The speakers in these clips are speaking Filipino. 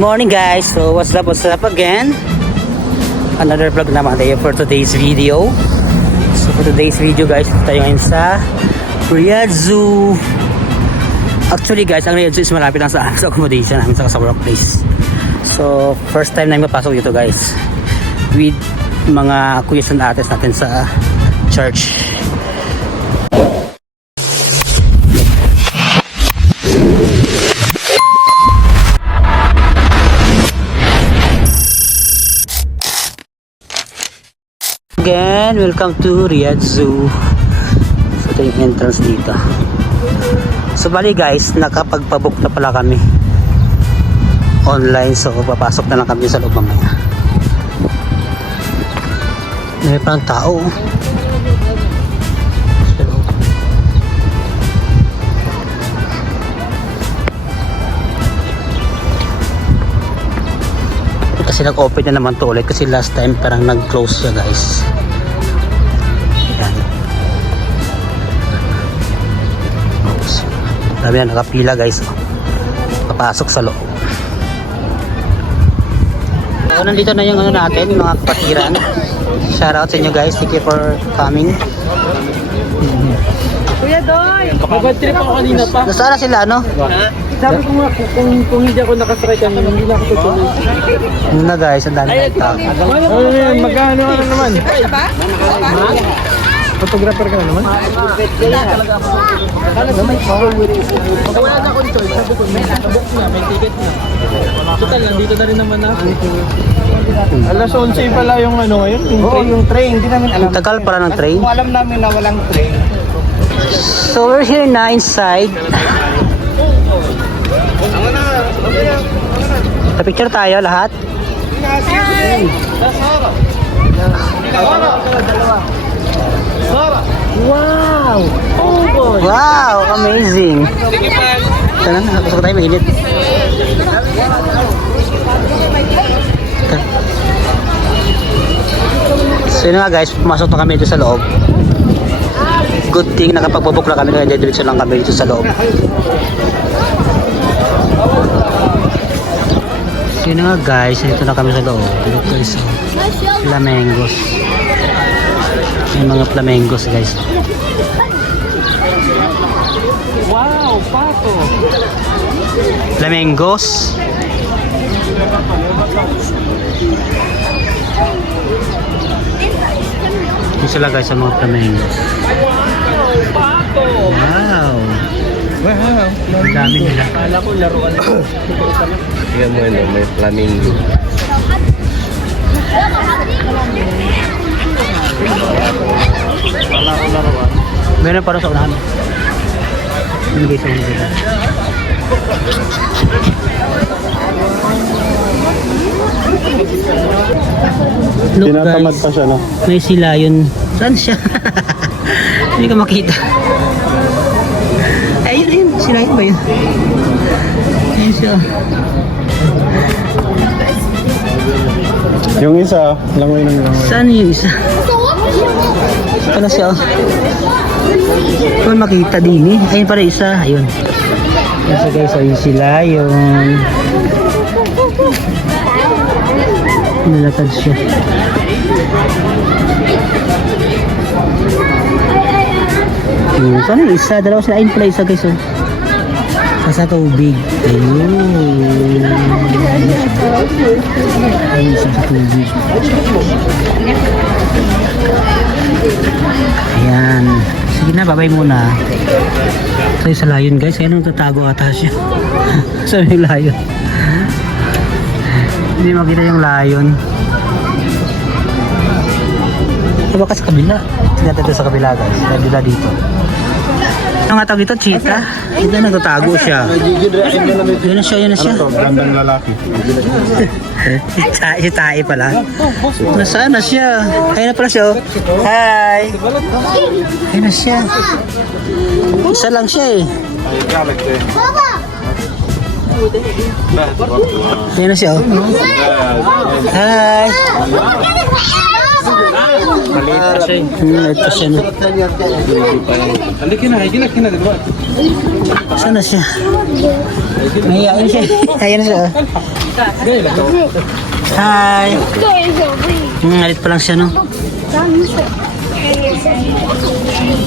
Morning guys, so what's up again? Another vlog naman tayo for today's video. So for today's video guys, tayo ngayon sa Riyadh Zoo. Actually guys, ang Riyadh Zoo is malapit lang sa accommodation namin sa workplace. So first time namin mapasok dito guys, with mga kuyas and ates natin sa church. Again, welcome to Riyadh Zoo. So ito yung entrance dito. So bali guys, nakapagpabook na pala kami online. So papasok na lang kami sa loob mamaya. May parang tao. Kasi nag-open na naman to ulit kasi last time parang nag-close siya guys. Ayan. Dami na nakapila guys. Papasok sa loob. So nandito na yung ano natin, mga kapatiran. Shout out sa inyo guys. Thank you for coming. Kuya Doy! Bad trip ako kanina pa. Nasaan na sila ano? Sabi ko nga, kung hindi ako nakasakay kanina, hindi na ako tutuloy. Ano na guys, ang dami ng tao. Magkano ka na naman? Photographer ka na naman? Wala na akong choice. Sabi ko, may nakabook na, may ticket na. Total, nandito na rin naman ako. Alas 11 pala yung ano ngayon? Yung train, hindi namin alam. Tagal pala ng train. Kung alam namin na walang train. So we're here na inside. Sa picture tayo lahat. Wow! Oh boy! Wow, amazing. Sana na, gusto ko tayo mainit. So yun nga guys, pumasok na kami dito sa loob. Good thing nakapagbabook na kami, kaya diretso lang kami dito sa loob. So yun nga guys, dito na kami sa loob. Look guys, flamingos. May mga flamingos guys. Wow! Pato! Flamingos. Ito sila guys sa mga flamingos. Pato! Wow. Wow! Ang dami nila. Kala ko laruan. Tingnan mo yun, may flamingo. Meron para sa unahan. Ano guys ang dito? Look Tinatamad guys, pa siya, no? may sila yun. Saan siya? Hindi ka makita. Ayun, ayun. Sila yun ba yun? Ayun siya. Yung isa, langoy ng langoy. Saan yung isa? Ito na siya. Kung makita din eh. Ayun pala isa. Ayun. Ayun siya guys. Ayun sila. Yung nilatag siya. Saan yung isa? Dalawa sila. Ayun pala isa guys. Oh. Sa tubig. Ayun. Ayun sa tubig. Ayan. Sige na, babay muna. Tayo sa layon guys. Ayan ang tatago ata siya. Saan yung layon? Hindi makita yung layon. Diba ka sa kabila? Tingnan tayo sa kabila guys. Kabila dito. Ang nga tawag ito, cheetah. Ito nagtatago siya. Yun na siya, yun na siya. Gandang lalaki. Si Tae pala. Nasaan na siya? Ayun na pala siya. Oh. Hi! Ayun na siya. Isa lang siya eh. Ayun na siya. Oh. Hi! Ito siya na. Saan na siya? Mahihain siya. Ayan na siya. Hi! Alit pa lang siya, no?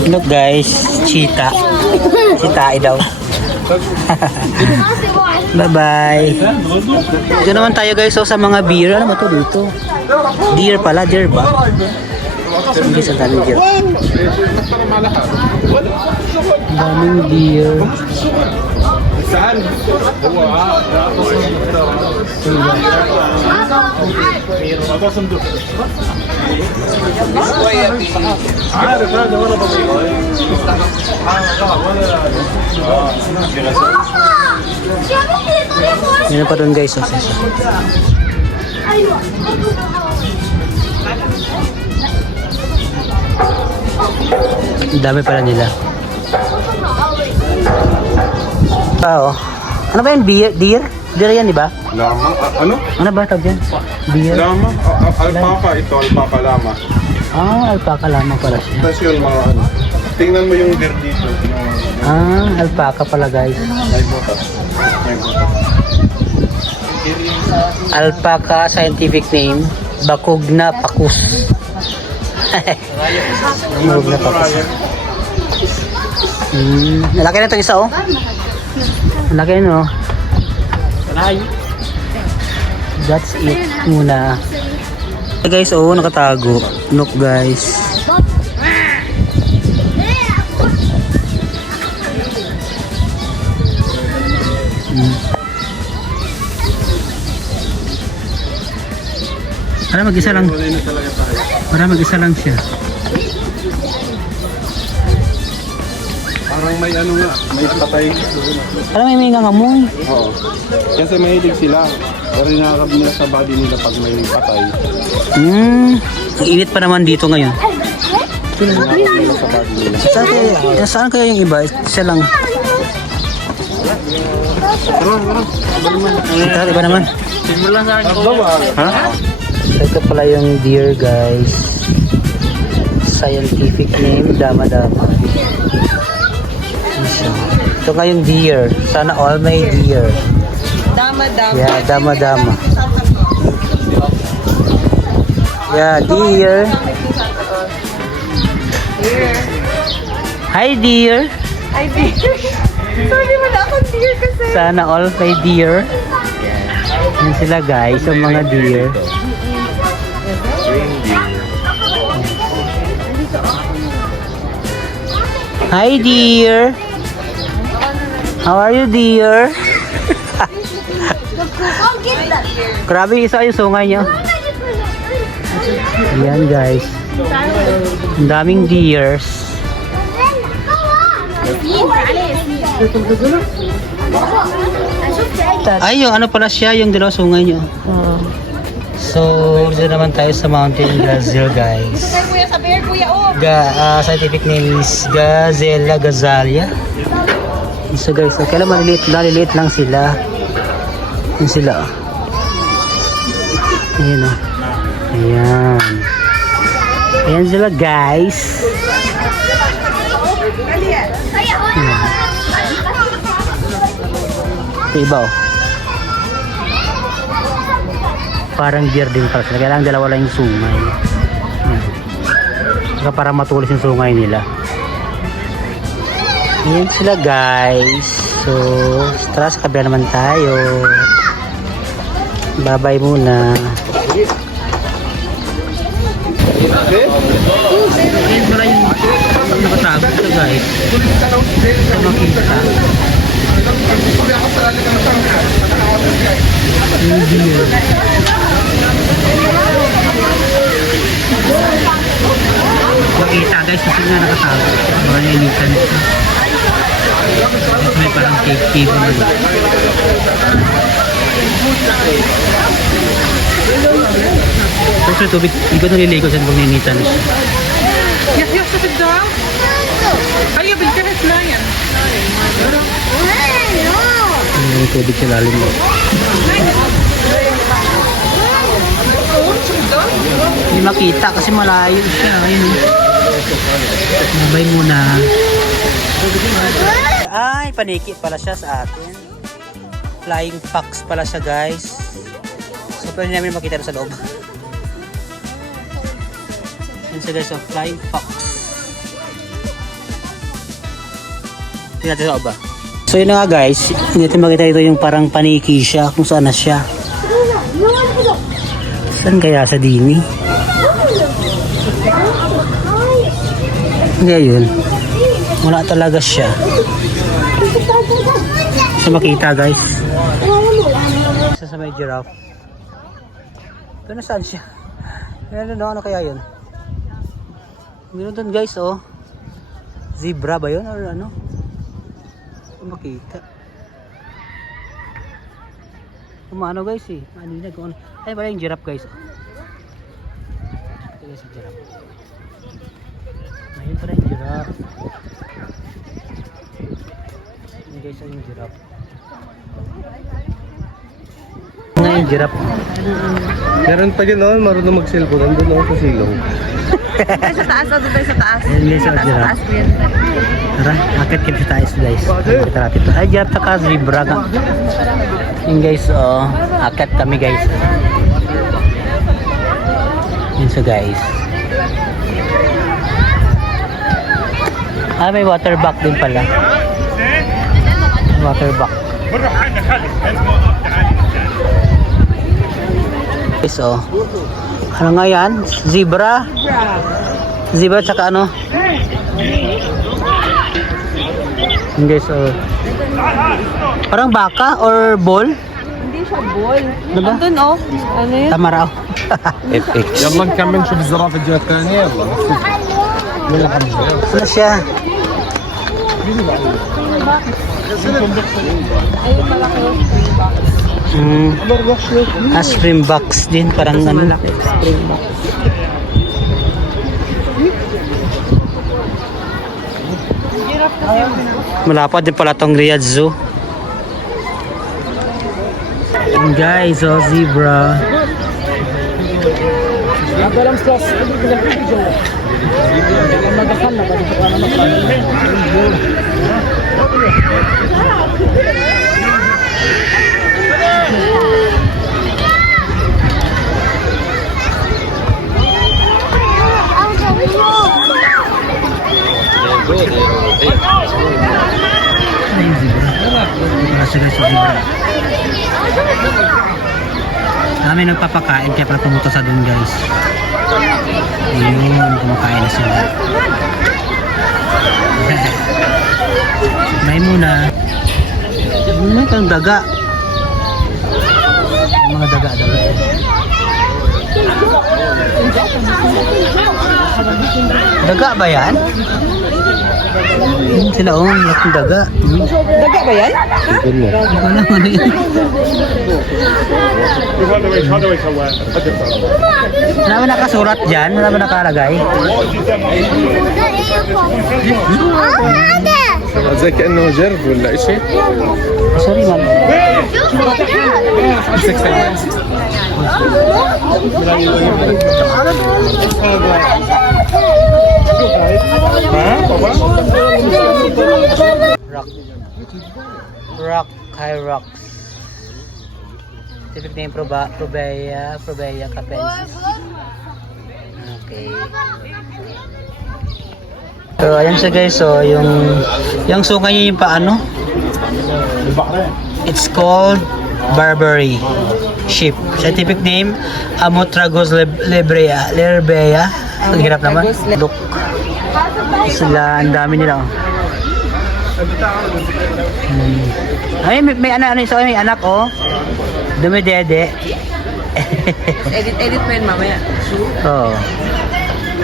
Look guys, cheetah. Cheetah daw. Bye-bye. Dito naman tayo guys so, sa mga beer. Ano ba ito dito? Deer pala, deer ba? Hindi sa daming deer. Daming deer. Saan? Meron pa doon guys. So, ang dami pala nila. Oh. Ano ba yung deer? Deer? Deer yan, di ba? Lama? Ano? Ano ba tawag yan? Deer? Lama? Alpaca ito, alpaca lama. Ah, alpaca lamang pala siya. Tapos yun mga ano. Tingnan mo yung deer dito. Ah, alpaca pala guys. May butas. May butas. Alpaca, scientific name, Bacugna pacus. Bacugna pacus. Malaki na ito isa oh. Malaki no. That's it muna. Hey guys, oh, nakatago. Look guys. Para mag-isa lang. Para mag-isa lang siya. Parang may ano nga, may patay. Parang may nangangamoy. Oo. Kasi mahilig sila. Pero hinaharap nila sa body nila pag may patay. Ang init pa naman dito ngayon. Hinaharap nila sa body nila. Saan kaya yung iba? Siya lang. Iba naman. Ha? Ito pala yung deer guys. Scientific name, dama-dama. Ito nga yung deer. Sana all may deer. Dama-dama. Yeah, dama-dama. Yeah, deer. Hi deer. Ay, dear. Sorry, wala akong dear kasi. Sana all may deer. Yan sila guys, yung mga deer. Hi dear. How are you dear? Grabe isa yung sungay niya. Ayan guys. Ang daming deers. Ay, yung ano pala siya, yung dalawa sungay niyo. So, dito naman tayo sa Mountain Gazelle guys. Kuya, sa bear, kuya, oh. Scientific name is Gazella gazalia. So guys, kailan maliliit lang sila. Yan sila. Ayan o. Ayan. Ayan sila guys. Ito iba o. Parang deer din pala sila. Kailangan dalawa lang yung sungay. Ayan. Saka para matulis yung sungay nila. Ayan sila guys. So, tara sa kabila naman tayo. Bye-bye muna. Ayan pala yung nakatago ito guys. Ito makita. Yung deer. Makita guys kasi nga nakatago. Mga nilitan ito. May parang cave naman. Sa tubig, hindi ko naliligo sa pag ninitan siya. Yes, yes, sit down. Ay, bilkaras na yan. Yung tubig sa lalim mo. Hindi makita kasi malayo siya. Ayun. Nabay muna. Ay, paniki pala siya sa atin. Flying fox pala siya guys. So pwede namin makita sa loob. Yan sila sa Flying Fox. Tingnan natin sa loob ba? So yun na nga guys, hindi natin makita ito yung parang paniki siya, kung saan na siya. Saan kaya sa Dini? Hindi yun. Wala talaga siya. So makita guys. Isa sa may giraffe. Ito na saan siya? Ano kaya yun? Meron doon guys oh. Zebra ba yun or ano? Makita. Kumano guys eh. Manila kung ano. Ay pala yung giraffe guys. Ito guys yung giraffe. Ayun pala yung giraffe. Ayun guys yung giraffe. Nga yung giraffe. Meron pa din noon, marunong mag-cellphone. Nandun ako sa silong. Sa taas, doon tayo sa taas. Ayun guys yung giraffe. Tara, akit kita tayo guys. Tara, kita. Ay giraffe saka zebra ka. Yun guys, oh, akit kami guys. Yun sa guys. Ah, may water back din pala. Water back. Guys, oh. Ano nga yan? Zebra? Zebra tsaka ano? Yun guys, oh. Parang baka or bull? Hindi siya ball. Diba? Andun oh. Ano yun? Tama raw. يلا نكمل نشوف الزرافة الجهة الثانية يلا. Ano siya? Ayun malaki yung spring box. Spring box din. Parang ano. Malaki spring box. Malapad din pala tong Riyadh Zoo. And guys, oh, zebra. Kami nagpapakain kaya pala pumunta sa doon guys. Ayun, kumakain na sila. May muna. Ano kang daga? Mga daga-daga. Daga ba yan? Yun sila oh, laking daga. Daga ba yan? Hindi ko alam ano yun. Wala ba nakasurat dyan? Wala ba nakalagay? زي كأنه جرب ولا إشي. Sorry man. Rock, high rocks. Typic name Probea capensis. Okay. So ayan siya guys, so yung suka niya yung paano? It's called Barbary sheep. Scientific name Amotragus lebrea. Ang hirap naman. Look. Sila, ang dami nila. Oh. Ay, may anak, so may anak oh. Dumidede. Edit mo yun mamaya. Oh.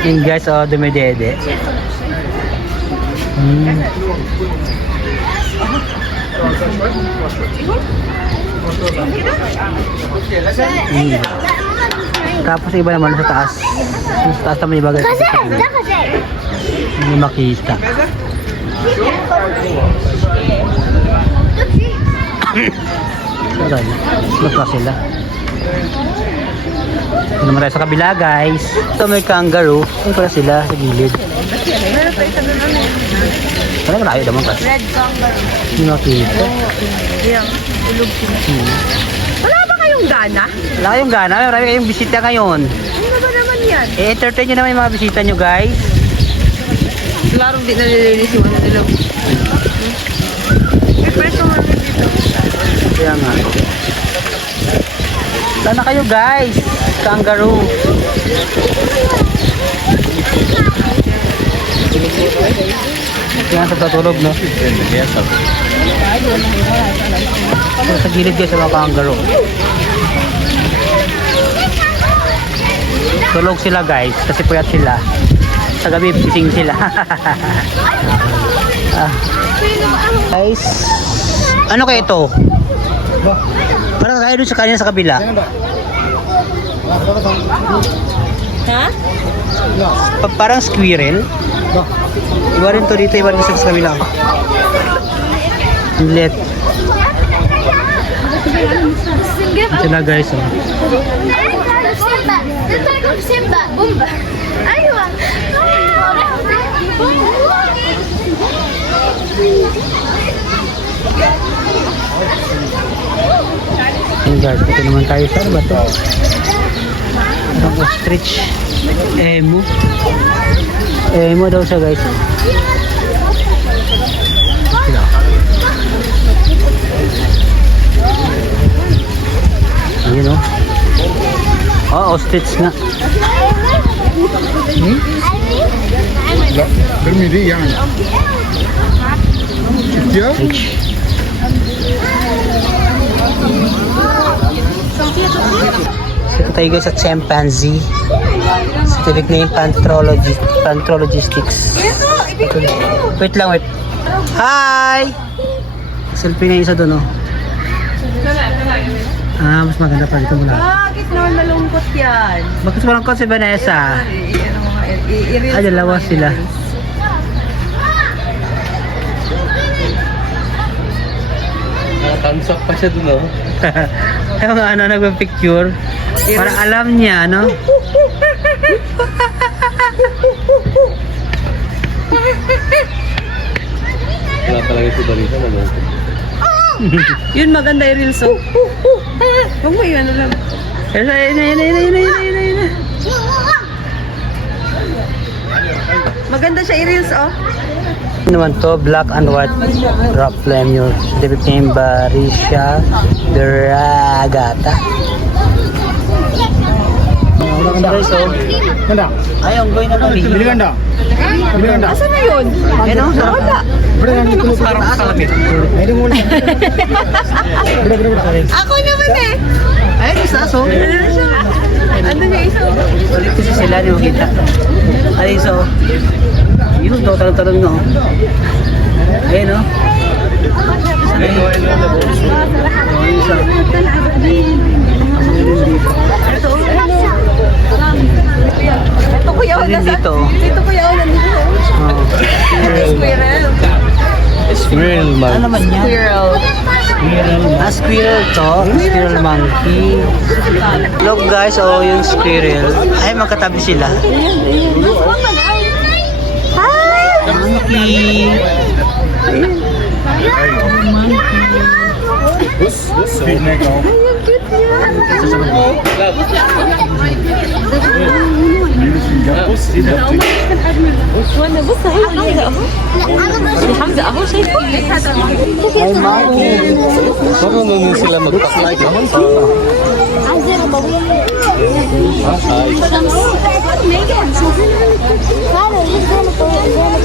Yung guys, oh, dumidede. Tapos iba naman sa taas. Sa taas naman iba guys. Hindi makita. Lupa sila. Ito naman tayo sa kabila guys. Ito may kangaroo. Ito pala sila sa gilid. Parang malayo naman kasi. Red kangaroo. Hindi makita. Yan. Ilog sila. Wala ba kayong gun? gana? Wala kayong gana, marami kayong bisita ngayon. Ano ba naman yan? I-entertain nyo naman yung mga bisita nyo guys. Larong di nalilinis yung ano nila. May pwesto mo rin dito. Kaya nga. Wala na kayo guys. Kangaroo. Yan sa tutulog no. Sa gilid guys sa mga kangaroo. Tulog sila guys kasi puyat sila. Sa gabi gising sila. Guys, ano kayo ito? Parang kaya doon sa kanina sa kabila. Ha? Parang squirrel. Iba rin to dito, iba rin sa kabila. Inlet. Ito na guys. Oh. Simba. Simba. Bumba. Aywa. Ayan guys, dito naman tayo sa ano ba ito? Parang ostrich. Emu. Emu daw siya guys. Sila. Ayan o. Oh, ostrich nga. لا برمي دي يعني شفتيها؟ Ostrich. Ito tayo guys sa chimpanzee. Scientific name Panthrologistics. Wait lang, wait. Hi! Selfie na yung isa doon, oh. Ah, mas maganda pa dito mula. Bakit naman nalungkot yan? Bakit walang kot si Vanessa? Ah, dalawa sila. Thumbs up pa siya dun, oh. Yung ano, nagpa-picture. Para alam niya, no? Wala talaga si Barita, ano? Yun maganda yung reels, oh. Huwag mo yun, ano lang. Ayun. Maganda siya i-reels, oh. Ano naman to? Black and white drop lemur. Scientific name Barisha Dragata. Guys, oh. Ganda. Ay, ang goy naman. Bili ganda. Bili ganda. Asa na yun? Ayun, oh. Wala. Bili ganda itu. Parang kalamit. Ini muna. Bili bili. Ako naman eh. Ayun, isa, so. Ano niya isa? Ulit kasi sila, di mo kita. Ayun, so. Yun, ito, talong-talong nga, oh. Ayun, oh. Ayun, isa. Ito kuya, Ayun, dito, oh. Dito kuya, nandito. Oh. Squirrel. Squirrel, Ano naman yan? Squirrel. Ah, squirrel to. Squirrel monkey. Look guys, oh, yung squirrel. Ay, magkatabi sila. Monkey. وانا بص هي حمزه اهو حمزه اهو شايفه Ay, monkey. Parang nun sila magpaklay.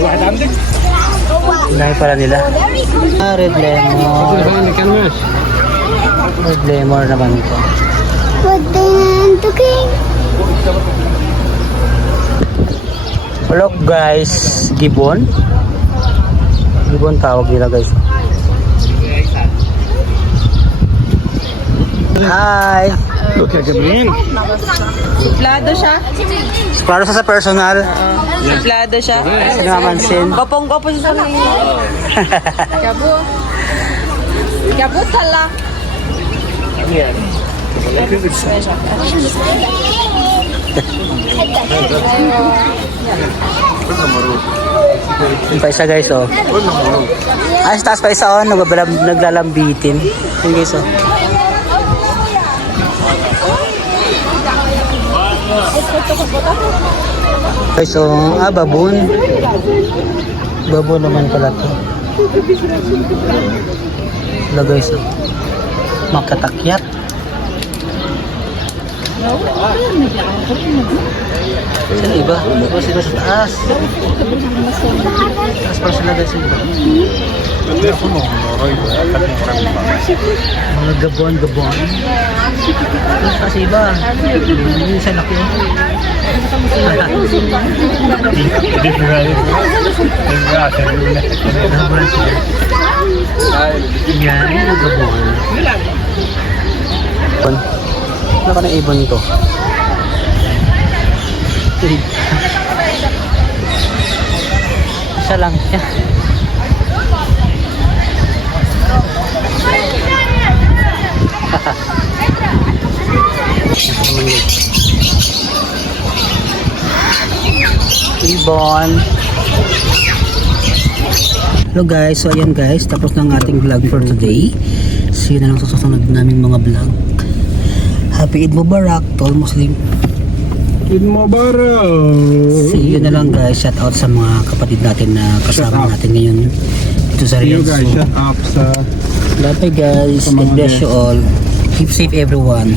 واحد عندك؟ Dahil pala nila. Ah, red lemon. Red lemon naman ito. Look guys, gibbon. Gibbon tawag nila guys. Hi! Look at Gabriel. Suplado siya. Para sa personal, Suplado siya. namansin. Gopong-gopo siya sa mga. Kabo. Kabo tala. Yung pa isa guys, oh. Ay, sa taas pa isa, oh. Naglalambitin. Yung guys, oh. Guys, so, baboon. Baboon naman pala to. Wala guys, so, makatakyat. Saan iba? Iba sila sa taas. Taas pa sila guys. Mga gabon. Kasi iba. Yung sa laki. Yan, yung gabon. Wala ka na ibon to. Isa lang siya. Ibon. Hello guys, so ayan guys, tapos na ang ating vlog for today. See you na lang sa susunod namin mga vlog. Happy Eid Mubarak to all Muslim. Eid Mubarak! See you na lang guys, shout out sa mga kapatid natin na kasama natin ngayon dito sa See you Riyadh. guys, shut up sa Bye guys, God bless you all. Keep safe everyone.